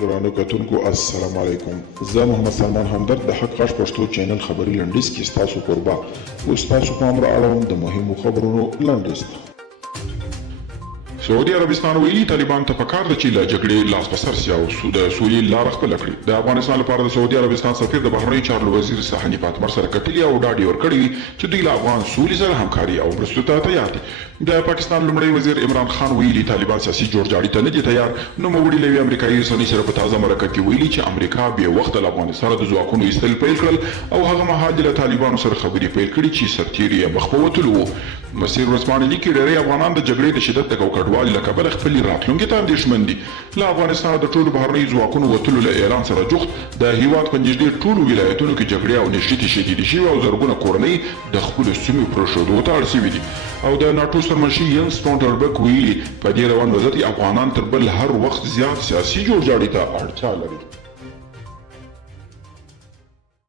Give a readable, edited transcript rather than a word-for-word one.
درانه کتونکو السلام علیکم. زه محمد سلمان همدرد د حق غږ پښتو چینل خبري لنډیز کې ستاسو کوربه اوس تاسو پام را اړوم د مهمو خبرونو لنډیز ته. سعودي عربستان ویلي طالبان ته پکار ده چې له جګړې لاس په سر سي او د سولې لاره خپله کړي. د افغانستان لپاره د سعودي عربستان سفیر د بهرنیو چارو وزیر سهاني فاطمه سره کتلي او ډاډ یې ورکړی وي چې دوی له افغان سولې سره همکاري او مرستو ته تیار دي. د پاکستان لومړی وزیر عمران خان ویلي طالبان سیاسي جوړجاړي ته نه دي تیار. نوموړي له یوې امریکایي رسنۍ سره په تازه مرکه کې ویلي چې امریکا بې وخته له افغانستانه د ځواکونو ایستل پیل کړل او هغه مهال له طالبانو سره خبرې پیل کړي چې سرتیري یې مخ په وتلو وو. مسیر ورځپاڼې لیکي ډېری افغانان د جګړې د شدت د کوکړوالي له کبله خپلې راتلونکي ته اندېښمن دي. له افغانستانه د ټولو بهرنیو ځواکونو وتلو له اعلان سره جوخت د هېواد په نږدې ټولو ولایتونو کې جګړې او نښتې شدیدې شوې او زرګونه کورنۍ د خپلو سیمو پرېښودو ته اړ شوي دي. او د ناټو سرمنشي ینس سټولټنبرګ ویلي په دې روان وضعیت افغانان تر بل هر وخت زیات سیاسي جوړجاړي ته اړتیا لري.